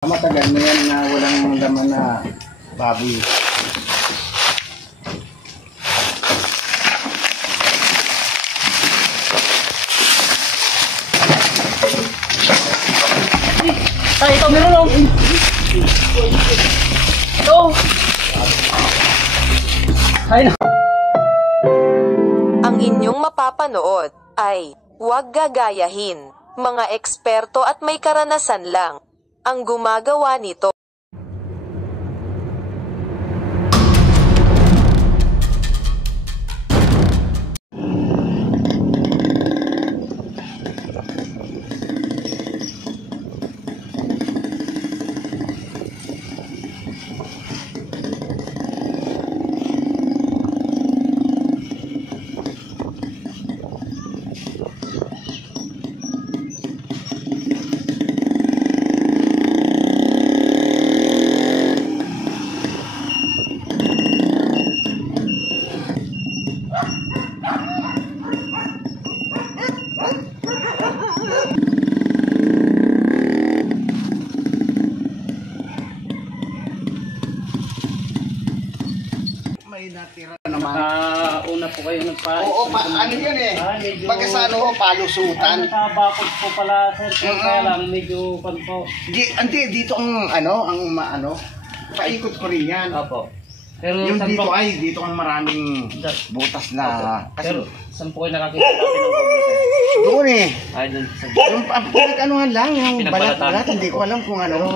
Matagal na yan na walang laman na baboy. Ay, ito meron lang. Ito. Ay, na. Ang inyong mapapanood ay huwag gagayahin. Mga eksperto at may karanasan lang ang gumagawa nito. May natira naman. Una po kayo nagpa... Oo, ano yun eh. Pagka sa ano, palusutan. Nakabakod po pala, sir. Kaya lang, medyo pan po. Hindi, dito ang ano, paikot ko rin yan. Opo. Pero Yung saan dito po, dito ang maraming butas na. pero Kasi saan po kayo nakakita natin ng cobra, sir? doon eh. Ay, doon sa... Yung pinag-anuhan lang, yung Pinagbalatan. balat-balat, hindi ko alam kung Pero ano.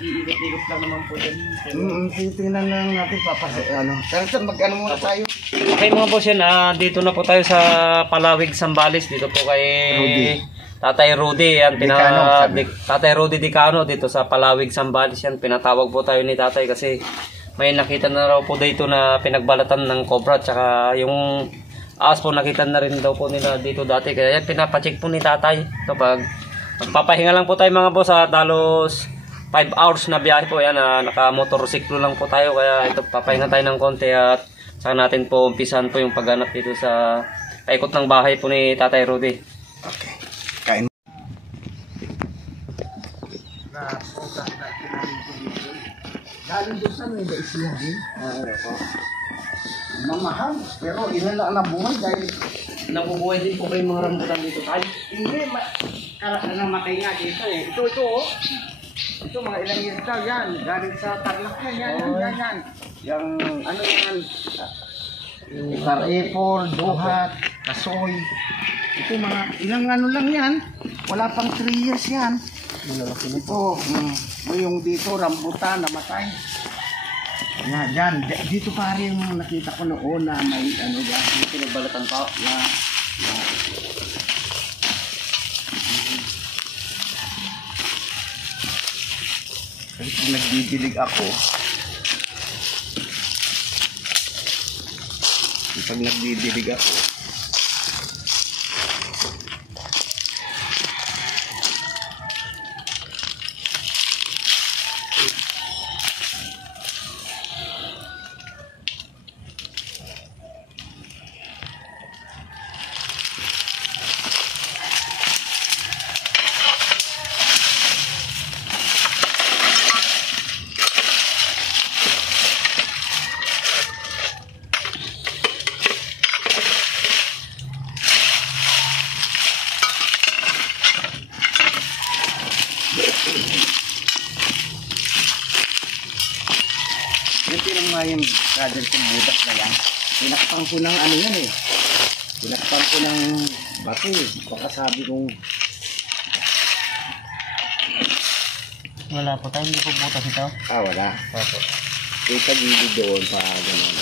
iikot-ikot lang naman po dyan. Titingnan lang natin Pero mag-ano muna tayo. Okay mga boss yan, dito na po tayo sa Palawig, Sambales. Dito po kay Rudy. Tatay Rudy. Yan, Dicano, sabi. Tatay Rudy Dicano dito sa Palawig, Sambales. Yan, pinatawag po tayo ni tatay kasi may nakita na raw po dito na pinagbalatan ng cobra. Tsaka yung ahas po nakita na rin daw po nila dito dati. Kaya yan, pinapacheck po ni tatay. Ito pag magpapahinga lang po tayo mga boss at halos 5 hours na biyahe po yan. Naka-motorsiklo lang po tayo. Kaya ito, papahinga tayo ng konti at saka natin po umpisan po yung pagganap dito sa paikot ng bahay po ni Tatay Rudy. Okay. Kain. Galing doon sa may daisiya din. Mamahal, pero ilan lang na buhay dahil Nabubuhay din po kayo mga rambutan dito tayo. hindi, namatay nga dito eh. Ito oh. Ito mga ilang years daw yan. Galing sa Tarlac yan. Yung ano yan. Sarepol, Duhat, Kasoy. Ito mga ilang ano lang yan. Wala pang 3 years yan. Ito, yung dito, rambutan, namatay. Yan, dyan. Dito pare yung nakita ko noon na may ano yan. Dito nagbalatan pa. Yan. Kasi kung nagdidilig ako, pag nagdidilig ako, yung tinang nga yung radyo kong butas na yan, pinakpang ko ng ano yan eh. Pinakpang ko ng bato eh. Baka sabi kong Wala po tayo, hindi po butas ito. wala. Opo. Yung pag-ibig doon pa gano'n.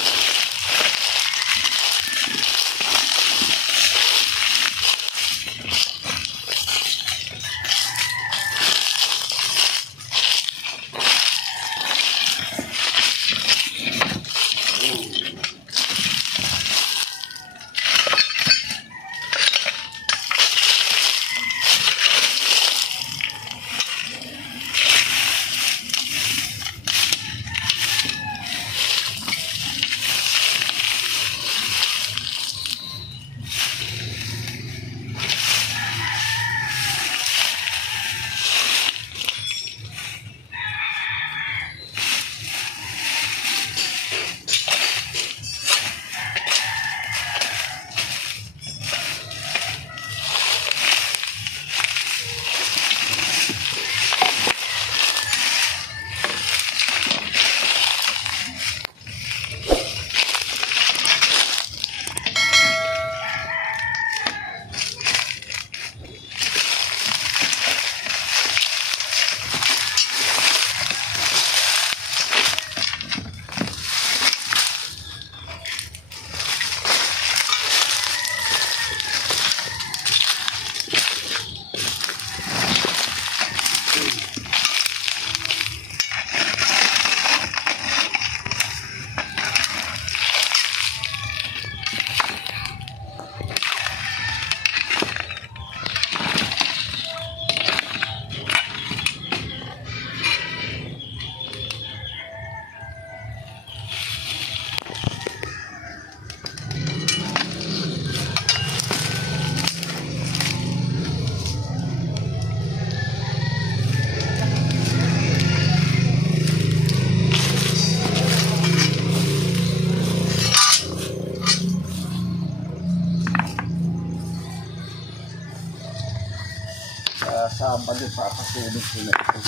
Sabado papasunod sila ito.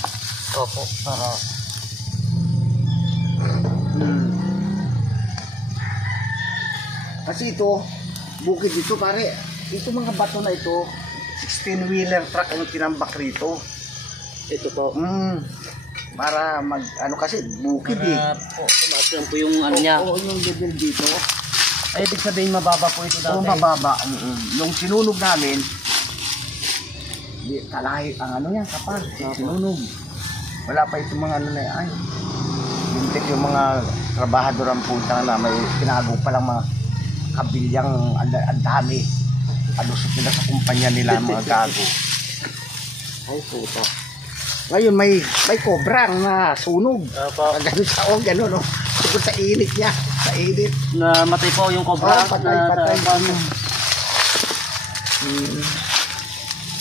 Opo, para Kasi ito, bukid ito pare. Ito mga bato na ito, 16-wheeler truck ang tinambak rito. ito po. Para mag, ano kasi, bukid eh. Para po, tumaas lang po yung ano niya. Oo, yung level dito. Ay, ibig sabihin mababa po ito Oo, dati. mababa. Yung sinunog namin, kalahit ang ano yan, kapal. Sinunog. Wala pa itong mga ano na yan. Ay, yung mga trabahador ang punta na may tinago pa lang mga kabilyang ang dami. Alusot nila sa kumpanya nila mga gago. Ay, puta. Ngayon may kobrang na sunog. Ganun sa gano'n, no? Siguro sa init niya. Sa init. Na matay po yung cobra. Patay.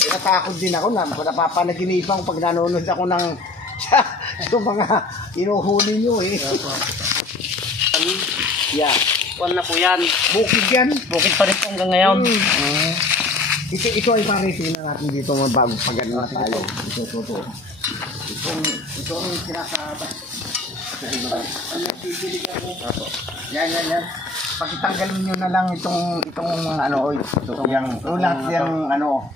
Natakot din ako na napapanaginipan pag nanonood ako ng yung mga inuhuli nyo eh. Yeah. Kuwan na po yan. Bukid yan. Bukid pa rin po hanggang ngayon. Ito ay paritin na natin dito mga bago pag ano na tayo. Ito. Ito ang sinasabas. Yan. Pagkitanggalin nyo na lang itong ano, yung lahat yung ano.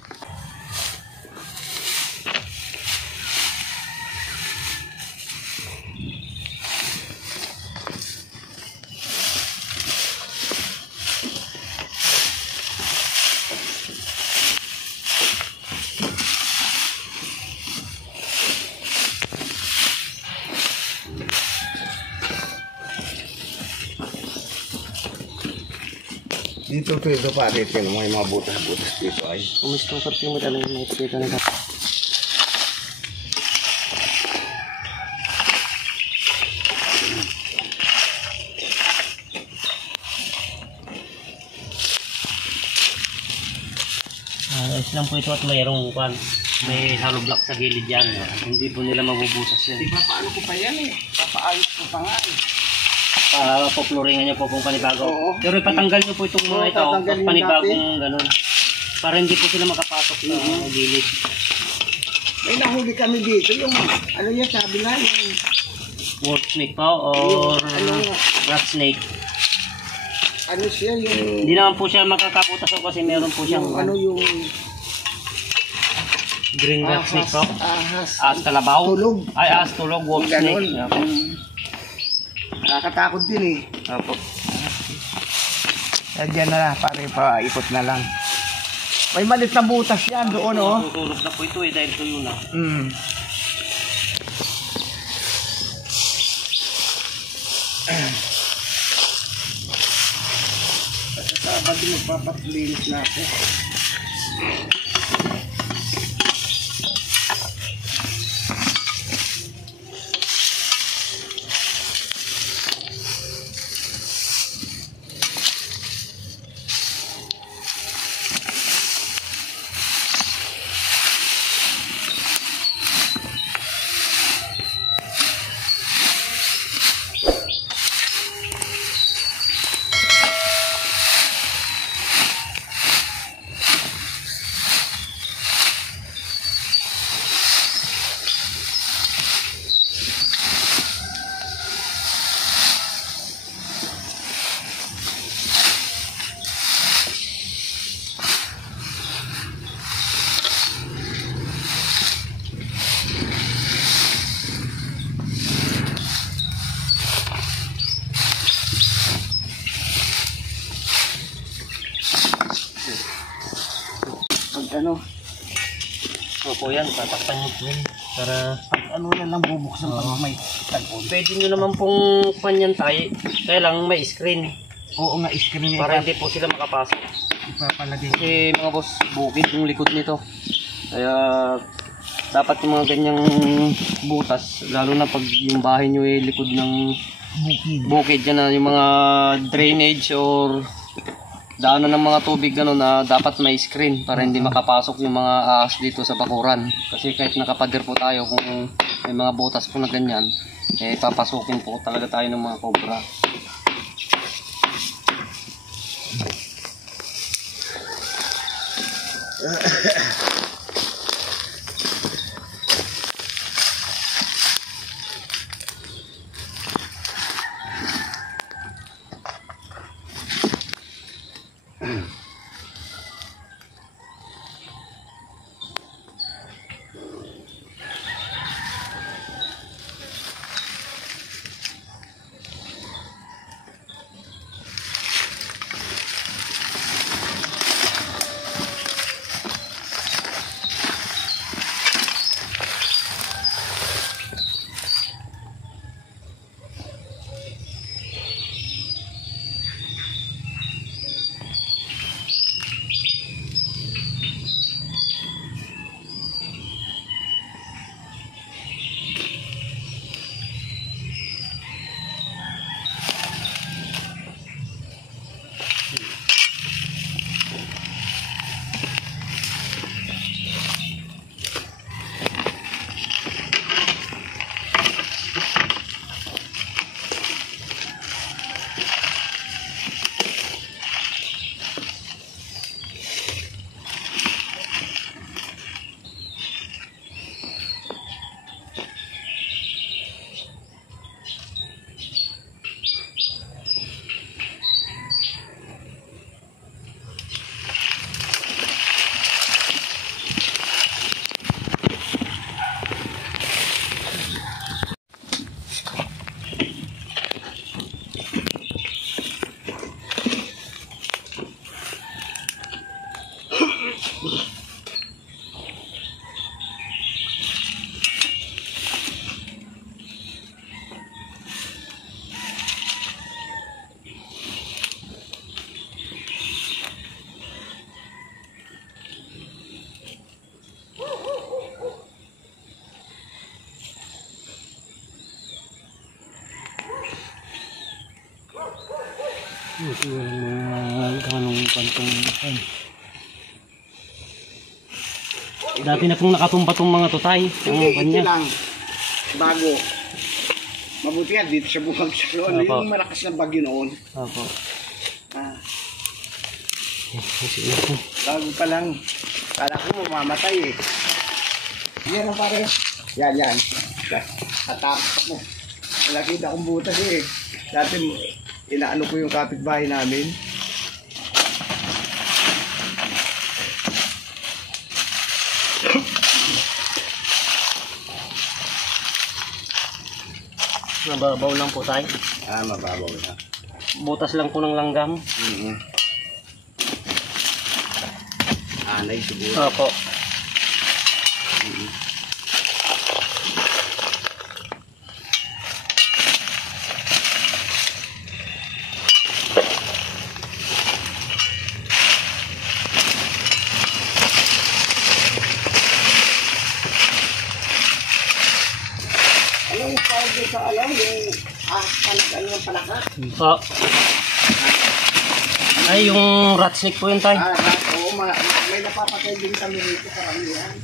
Dito pare, may mga butas-butas dito ay. Umisto ko rin mo talaga yung makikita nila. Ayos lang po ito at mayroong pan. May hollow block sa gilid yan. Hindi po nila mabubusas yan. Diba paano ko pa yan eh? Papaayos ko pa nga eh. Popluringan niyo po kung panibago. Oo. Pero ipatanggal niyo po itong mga ito. Tatanggalin Panibagong ganun. Para hindi po sila makapasok sa gilid. May nahuli kami dito yung ano yan sabi nga yung Wolf snake pa or rat snake. ano siya yung Hindi naman po siya makakaputas kasi meron po siyang yung green rat snake po. ahas. Ahas kalabaw. Tulog. Ay, ahas tulog. Wolf Ganon. snake. Opo. Nakakatakot din eh. Opo. Diyan na pare pa ikot na lang. May malit na butas yan doon oh. Tutulog na po ito eh dahil tuyo na. Sabado magpapatlinis na ako. Ano? Opo yan, tatakpan nyo po yun. Para Ano na lang bubuksan pag may tag-on. pwede nyo naman pong panyan tayo. Kaya lang may screen. Oo nga, screen Para hindi po sila makapasok. ipapalagay. Kasi mga boss, bukid yung likod nito. Kaya dapat yung mga ganyang butas, lalo na pag yung bahay nyo ay likod ng bukid yan na yung mga drainage or daanan ng mga tubig gano'n na dapat may screen para hindi makapasok yung mga ahas dito sa bakuran. Kasi kahit nakapader po tayo kung may mga butas po na ganyan, eh papasukin po talaga tayo ng mga cobra. Ito yung mga ganong kantong. Dati na pong nakatumba tong mga tutay. Hindi, ito lang. Bago. Mabuti yan, dito siya bumagsak noon. Opo. Yung malakas na bagyo noon. Opo. Ah, bago pa lang. Kala ko mamamatay eh. Yan ang pare. Yan, yan. Tatapos ako. Nakita akong butas eh. Dati inaano ko yung kapitbahay namin. Nababaw lang po tayo. Ah, mababaw na. Butas lang po ng langgam. Anay siguro. Opo. Anong tawag doon sa alam? Yung panakan yung panakat? Po. Ay, yung rat snake po yun tayo. Oo, may napapatay din kami rito karamihan.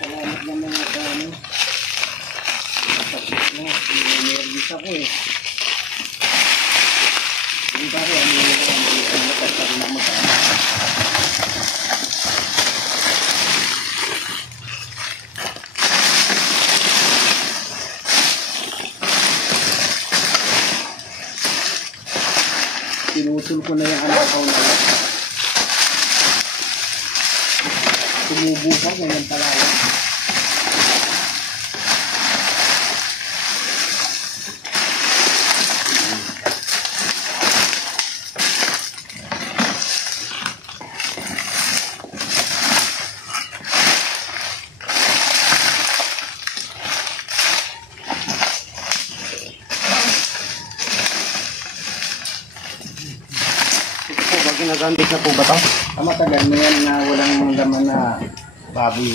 Salamat naman ako ano. Tapos mo, nervous ako eh. Hindi pare, ano tatawin na magkano. Tinutol ko na yung anakaw na yan. Tumubo ka, ganyan pala yan. Ginagamit na po ba ito? Matagal na yan na walang laman na baboy.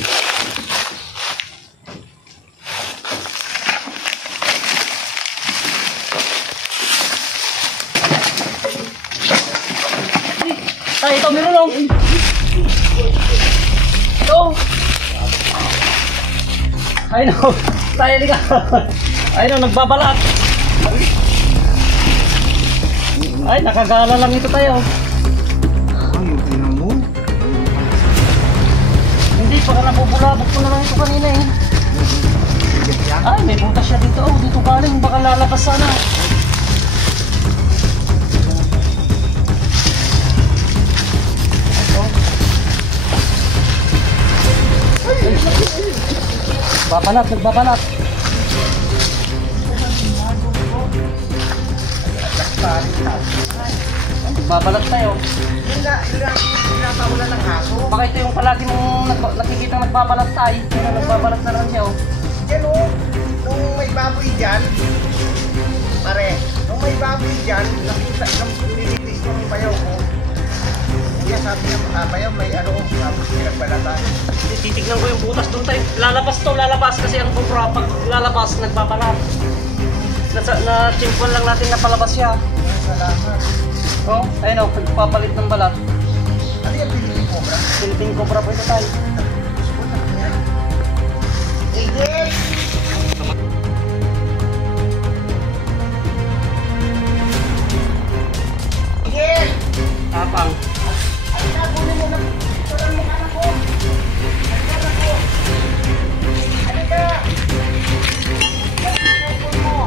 Tay, ito meron lang. Ito. Ay no. Tay, halika. Ay no, nagbabalat. Ay, nakagala lang ito tayo. Yung tinang mo? Hindi, pagka nabubulabog ko na lang ito kanina eh. Ay, may butas siya dito. Oh, dito galing. Baka lalabas sana. Babalat, nagbabalat. Nagbabalat tayo. Yung nakawalan ng aso. Baka ito yung palagi mong nakikita nagbabalat tayo. Kaya nagbabalat na lang siya oh. Yan o, nung may baboy dyan, pare, nung may baboy dyan, nakita ng nilitis ko ng bayaw ko. Kaya sabi ng bayaw, may ano, baboy pinagbalatan. Titignan ko yung butas doon tayo. Lalabas kasi ang kubra pag lalabas nagbabalat. Na-chimpuan lang natin na palabas siya. Salamat. Oh, ayun oh, pagpapalit ng balat. Ano yung Philippine Cobra? Philippine Cobra po ito tayo. Igit! Igit! Tapang. Ay, nakunin mo na. Ito lang mukha na ko. Halika na ko. Halika! Halika mo.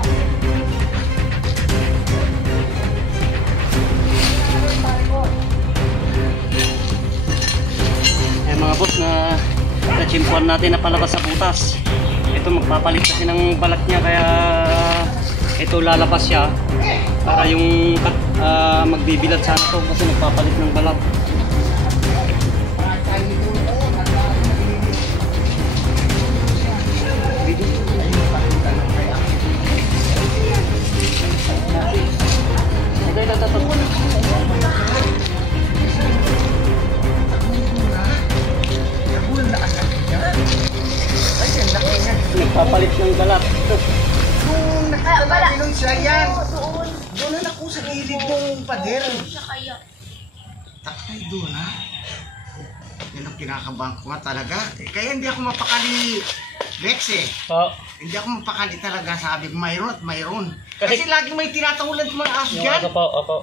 Eh mga boss na na-chimpuan natin na palabas sa butas. Ito magpapalit kasi ng balat niya kaya ito lalabas siya para yung magbibilad sana to kasi nagpapalit ng balat. Ay, ang laki niya. Nagpapalit ng balat. Nung natin nung siya yan. Doon. Doon na ako sa gilid ng pader. Siya kaya. Takay doon ha. Yan ang kinakabahan ko nga talaga. Kaya hindi ako mapakali, Rex eh. Oo. Hindi ako mapakali talaga, sabi ko mayroon at mayroon. Kasi- Kasi laging may tinatahulan ng mga aso Yung dyan. ano po, opo.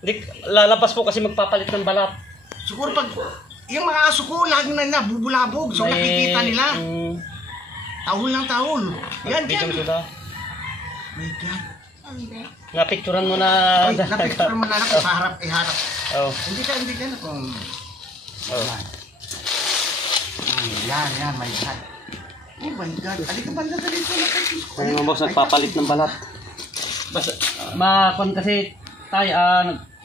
Hindi, lalabas po kasi magpapalit ng balat. Siguro pag yung mga aso ko laging na nabubulabog. So nakikita nila. Tahol ng tahol. Yan dyan. Video sudah. My God. Napicturan mo na. Ay, napicture mo na lang sa harap, iharap. Oh. Hindi ka na kung... Oh. Yan, my God. Oh my God. Alika ba na dito na kayo? Ay, mga boss, nagpapalit ng balat. Basta, makon kasi tayo,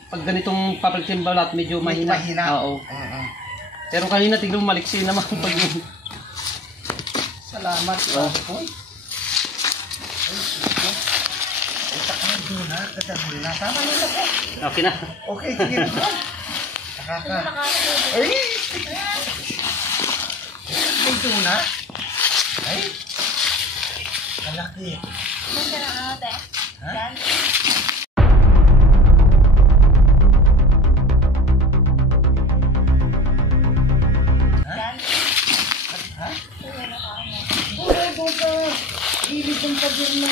pag ganitong papalit ng balat, medyo mahina. Oo. Pero kanina tignan mo, maliksi naman pag yun. Salamat. Oh. Ay, takay doon ha. Katahol na. Tama na po. Okay na. Okay, sige na po. Nakaka. Ay! Ay, doon ha. Ay! Kalaki. Ganda ng ate. Ha? Yan. Yan. Ha? Yan ang ate. Oo, doon sa gilid ng pader na...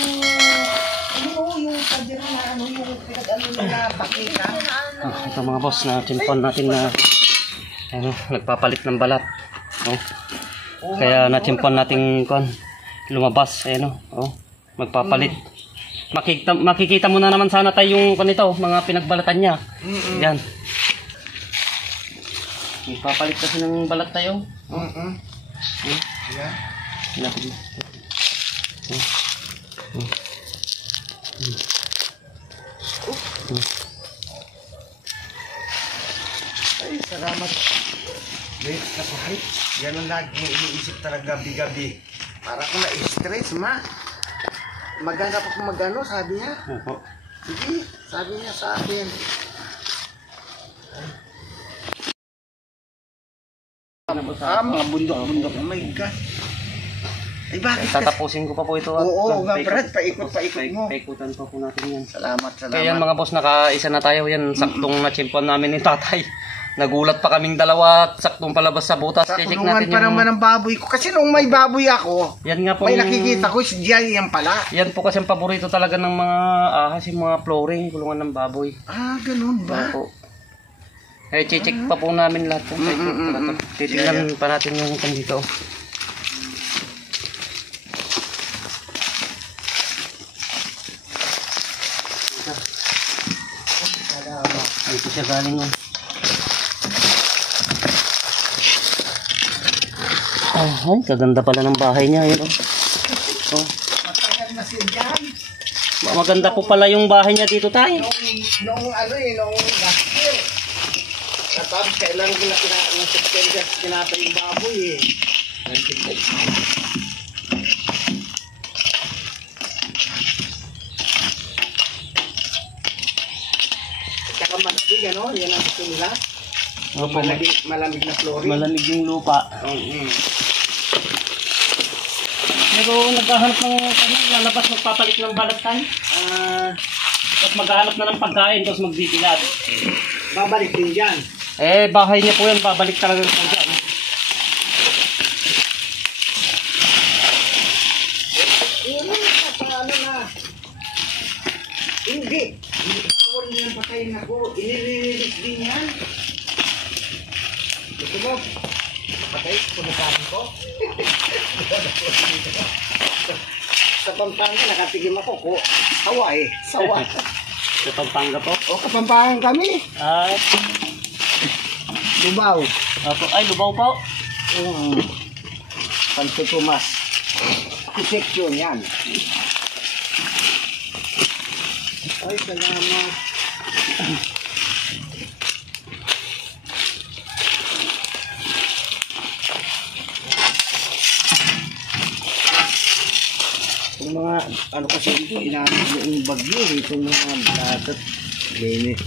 Ano yung pader na ano yung pinag-ano nila pakita? Ito mga boss, na chimpon natin na ano, nagpapalit ng balat. Oh. Kaya na-chimpon natin kon lumabas, ayun oh, magpapalit. Makikita mo na naman sana tayo yung kanito, mga pinagbalatan niya. Yan. Magpapalit kasi ng balat tayo. Yeah. Natin. Ay, salamat. Wait, kapahit. Yan ang lagi iniisip talaga gabi-gabi. Para ko na-stress, ma. Maghanap ako magano, sabi niya. Opo. Sige, sabi niya sa akin. Mga bundok-bundok. Oh my God. Ay, bakit? Tatapusin ko pa po ito. Oo, nga, Brad. Paikot mo. Paikutan pa po natin yan. Salamat. Kaya yan mga boss, nakaisa na tayo yan. Saktong na-chimpon namin ni tatay. Nagulat pa kaming dalawa at saktong palabas sa butas. Sa Check kulungan natin pa naman ang baboy ko. Kasi nung may baboy ako, Yan nga po. may nakikita ko, si Diyan yan pala. Yan po kasi ang paborito talaga ng mga ahas, yung mga flooring, kulungan ng baboy. Ah, ganun ba? Opo. Eh, check pa po namin lahat. Titignan pa natin yung dito. Ito siya galing oh. Ay, kaganda pala ng bahay niya. Yun, oh. Matagal na si Diyan. Maganda po pala yung bahay niya dito tayo. Noong last year. Tapos kailan ko na ng September kinatay yung baboy eh. Tsaka malamig ano, yan ang gusto nila. Opo, Malamig na flooring. malamig yung lupa. Pero naghahanap ng lalabas, magpapalit ng balat tayo. Tapos maghahanap na ng pagkain, tapos magbibilad. Babalik din dyan. Eh, bahay niya po yan, babalik talaga po dyan. Paano na? Hindi. Hindi power niyan patayin ako. Inirilis din yan. Gusto mo? Patay, pumutahin ko. Sa Pampanga, nakatigim ako ko. Sawa eh. Sawa. Sa Pampanga po. O, Kapampangan kami. Ay, Lubaw. opo. Ay, Lubaw po. Panto Tomas. Section yan. Ay, salamat. Yung mga, ano kasi dito, inaamit yung bagyo, itong mga dagat. Linis.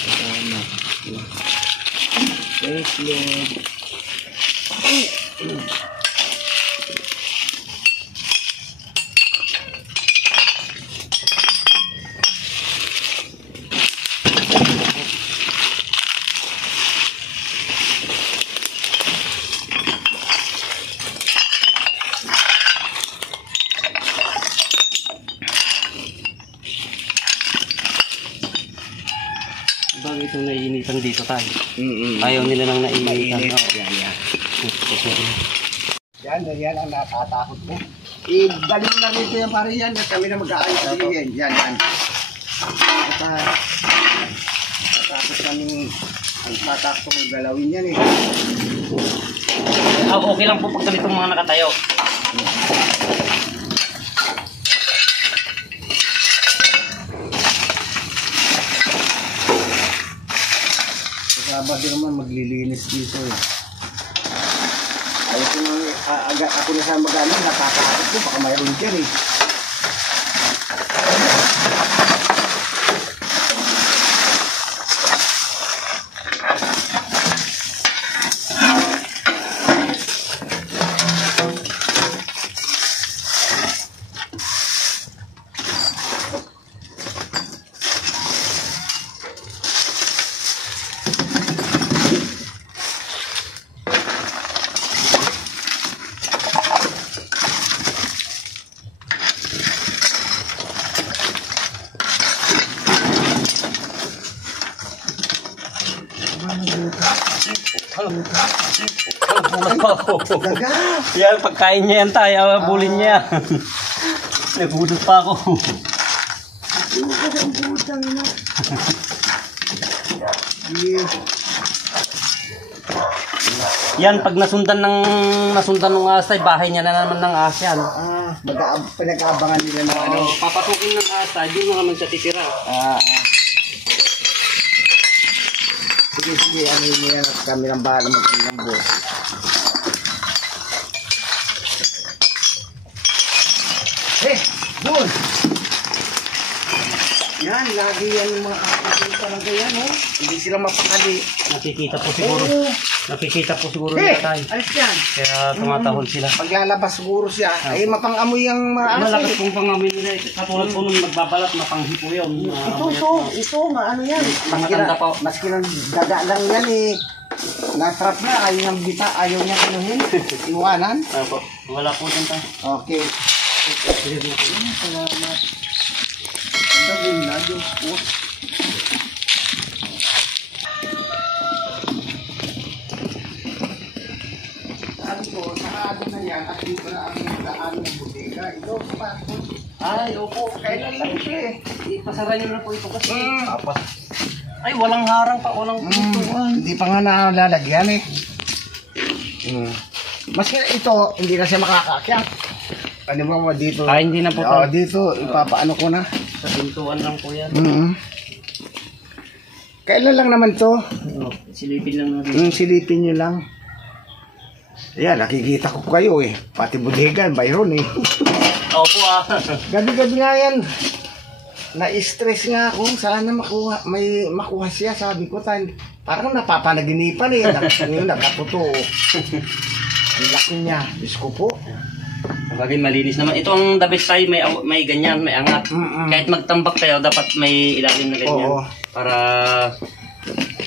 Salamat. Praise Lord. Bagay itong naiinitan dito tayo. Mm-mm. Ayaw nila nang naiinitan. Mainit. Oo. Yan. Yan ang natatakot mo. Ibalik na rito yung pare yan. At kami na mag-aayos yan. Yan. At tapos kaming ang tatakot ng galawin yan eh. Okay lang po pag ganitong mga nakatayo. Sabado naman maglilinis dito eh. Ayos naman, ako na sa mag-ano, natatakot ko, baka mayroon dyan eh. Bulat pa ako. Gaga! Yan, pagkain niya yan tayo. Bulin niya. Nagbulat pa ako. Ang putang na. Yeah. Yan, pag nasundan ng ahas tayo, bahay niya na naman ng ahas yan. Pinag-aabangan nila ng ano. Papasukin ng ahas tayo, doon naman siya titira. Sige, ano yun yan at kami ng bahala mag-inambo. Doon! Yan, lagi yan yung mga akapin talaga yan, oh. Hindi sila mapakali. Nakikita po siguro. Oo. Nakikita po siguro Hey! nila tayo. Alis yan! Kaya tumatahol sila. Paglalabas siguro siya, ay mapang-amoy ang mga aso. Malakas pong pangamin nila. Katulad po nung magbabalat, mapanghi po yun. Ito, maano yan. Matanda pa. Maski ng daga lang yan eh. Natrap na, ayaw niyang bita, ayaw niya kinuhin. Iwanan. Opo. Wala po dyan tayo. Okay. Salamat. Ang dagol na, Diyos po. Sabi ko, sarado na yan at dito na ang daan ng bodega. Ito, pasok. Ay, opo. Kailan lang siya eh. Ipasara niyo na po ito kasi. Apas. Ay, walang harang pa. Walang pintuan. Hindi pa nga nalalagyan eh. Maski ito, hindi na siya makakakyat. Ano mo dito? Hindi na po. Dito, ipapaano ko na. Sa pintuan lang po yan. Kailan lang naman to? Silipin lang natin. Silipin nyo lang. Yan, nakikita ko kayo eh. Pati bodegan, Byron eh. Opo Gabi-gabi nga yan. Na-stress nga ako. Sana may makuha siya. Sabi ko, parang napapanaginipan eh. Ngayon, nakatuto. Ang laki niya. Diyos ko po. Bagay malinis naman. Ito ang the best tayo, may ganyan, may angat. Kahit magtambak tayo, dapat may ilalim na ganyan. Oo. Para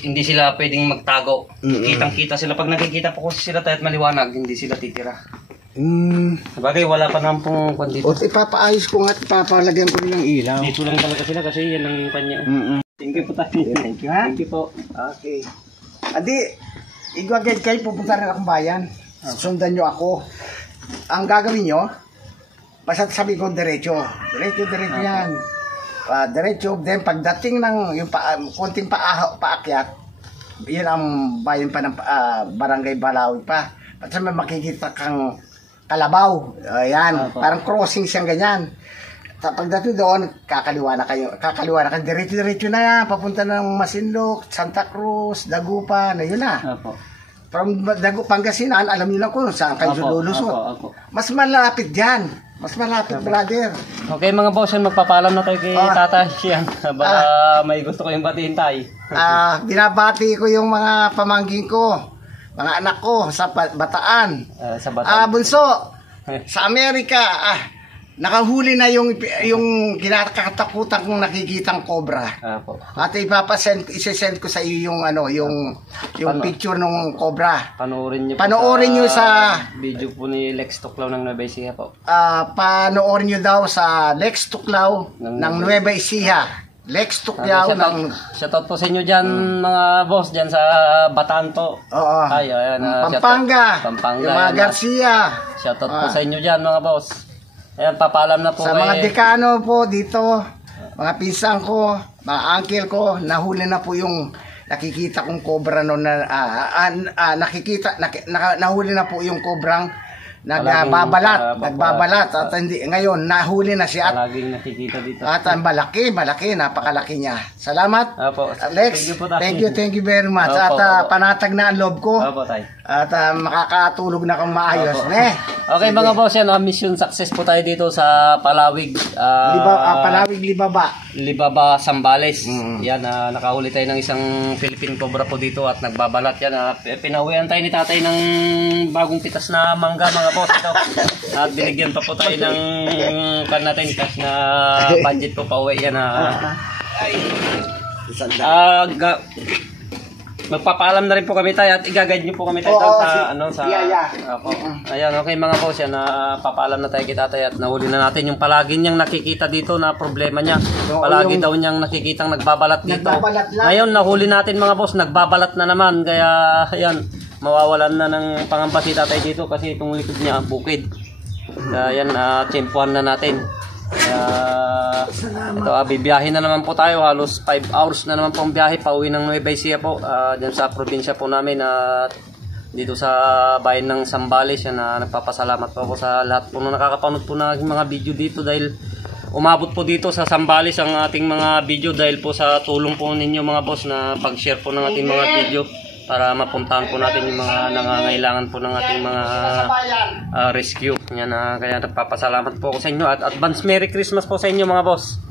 hindi sila pwedeng magtago. Kitang-kita sila. Pag nakikita po kasi sila tayo at maliwanag, hindi sila titira. Bagay, wala pa naman pong kwan dito. O, ipapaayos ko nga at papalagyan ko nilang ilaw. Dito lang talaga sila kasi yan ang kanya. Thank you po tayo. Thank you ha. Thank you po. Okay. Adi, igwagad kayo, pupunta rin akong bayan. Sundan nyo ako. Ang gagawin nyo, basta sabi ko diretso. Diretso yan. Diretso, then pagdating ng yung konting paakyat, yun ang bayan pa ng Barangay Balawi pa. At may makikita kang kalabaw. Ayan, parang crossing siyang ganyan. Pagdating doon, kakaliwa na kayo. Diretso na yan. Papunta ng Masinloc, Santa Cruz, Dagupan, yun na. Opo. From Pangasinan, alam niyo lang kung saan kayo lulusot. Mas malapit dyan. Mas malapit, brother. Okay mga boss, yan, magpapaalam na tayo kay tatay. Yan, baka may gusto ko yung batiin tayo. Binabati ko yung mga pamangkin ko, mga anak ko sa Bataan. Sa Bataan. Bunso, sa Amerika, nakahuli na yung kinakatakutan kong nakikitang cobra. Po. At isi-send ko sa iyo yung yung picture ng cobra. Panoorin Panoorin niyo sa video po ni Lex Tuklaw ng Nueva Ecija po. Panoorin niyo daw sa Lex Tuklaw ng Nueva Ecija. Lex Tuklaw ng Shoutout po sa inyo dyan mga boss dyan sa Bataan po. Oo. Ay, ayan, Pampanga. Pampanga. Yung mga Garcia. Shoutout po sa inyo dyan mga boss. Ayan, papaalam na po Sa mga dekano po dito, mga pinsang ko, mga uncle ko, nahuli na po yung nakikita kong cobra noon na nahuli na po yung cobrang nagbabalat at hindi ngayon nahuli na siya laging nakikita dito. at ang malaki, napakalaki niya. Salamat. Opo. Alex, thank you very much. Opo, At panatag na ang loob ko. Opo, tay. At makakatulog na kang maayos. Okay mga boss, yan, mission success po tayo dito sa Palawig. Palawig Libaba, Zambales. Yan, nakahuli tayo ng isang Philippine cobra po dito at nagbabalat yan. Pinauwian tayo ni tatay ng bagong pitas na mangga mga boss ito. At binigyan pa po tayo ng natin cash na budget po pa uwi yan. Magpapaalam na rin po kami tayo at i-guide nyo po kami tayo sa Ayan, okay mga boss yan, papaalam na tayo kita tayo at nahuli na natin yung palagi niyang nakikita dito na problema niya. Palagi daw niyang nakikitang nagbabalat dito. Ngayon nahuli natin mga boss, nagbabalat na naman, kaya ayan, mawawalan na ng pangamba si tatay dito kasi itong likod niya bukid. Kaya yan, tsempuhan na natin. Ito, bibiyahin na naman po tayo, halos 5 hours na naman po ang biyahe pauwi ng Nueva Ecija po, dyan sa probinsya po namin at dito sa bayan ng Zambales. Yan, nagpapasalamat po ako sa lahat po na nakakapanood po ng mga video dito dahil umabot po dito sa Zambales ang ating mga video dahil po sa tulong po ninyo mga boss na pag-share po ng ating mga video para mapuntahan po natin yung mga nangangailangan po ng ating mga rescue. Yan, kaya nagpapasalamat po ako sa inyo at advance Merry Christmas po sa inyo mga boss.